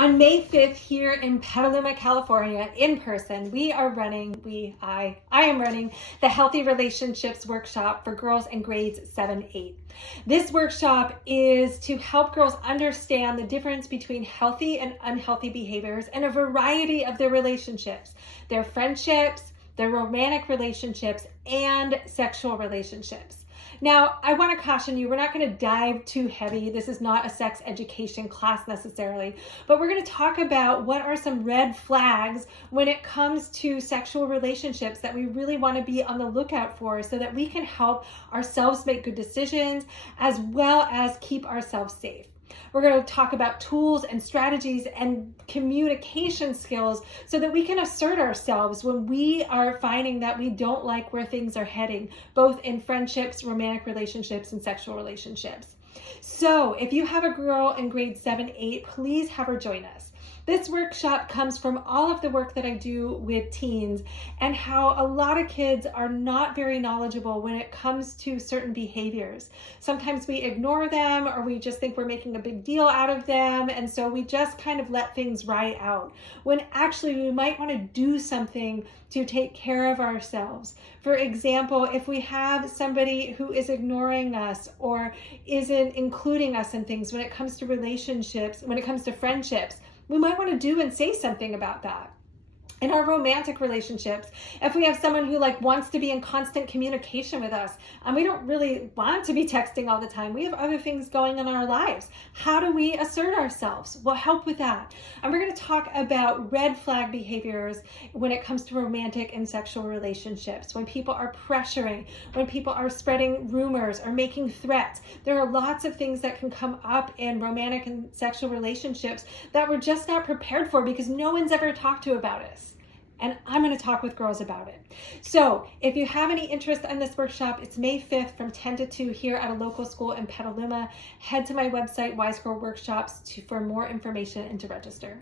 On May 5th here in Petaluma, California, in person, I am running the Healthy Relationships Workshop for girls in grades 7-8. This workshop is to help girls understand the difference between healthy and unhealthy behaviors in a variety of their relationships, their friendships, their romantic relationships, and sexual relationships. Now, I want to caution you, we're not going to dive too heavy. This is not a sex education class necessarily, but we're going to talk about what are some red flags when it comes to sexual relationships that we really want to be on the lookout for so that we can help ourselves make good decisions as well as keep ourselves safe. We're going to talk about tools and strategies and communication skills so that we can assert ourselves when we are finding that we don't like where things are heading, both in friendships, romantic relationships, and sexual relationships. So if you have a girl in grade 7-8, please have her join us. This workshop comes from all of the work that I do with teens and how a lot of kids are not very knowledgeable when it comes to certain behaviors. Sometimes we ignore them or we just think we're making a big deal out of them, and so we just kind of let things ride out, when actually we might want to do something to take care of ourselves. For example, if we have somebody who is ignoring us or isn't including us in things when it comes to relationships, when it comes to friendships, we might want to do and say something about that. In our romantic relationships, if we have someone who wants to be in constant communication with us and we don't really want to be texting all the time, we have other things going on in our lives. How do we assert ourselves? We'll help with that. And we're going to talk about red flag behaviors when it comes to romantic and sexual relationships. When people are pressuring, when people are spreading rumors or making threats. There are lots of things that can come up in romantic and sexual relationships that we're just not prepared for because no one's ever talked to about us. And I'm going to talk with girls about it. So if you have any interest in this workshop, it's May 5th from 10 to 2 here at a local school in Petaluma. Head to my website, Wise Girl Workshops, for more information and to register.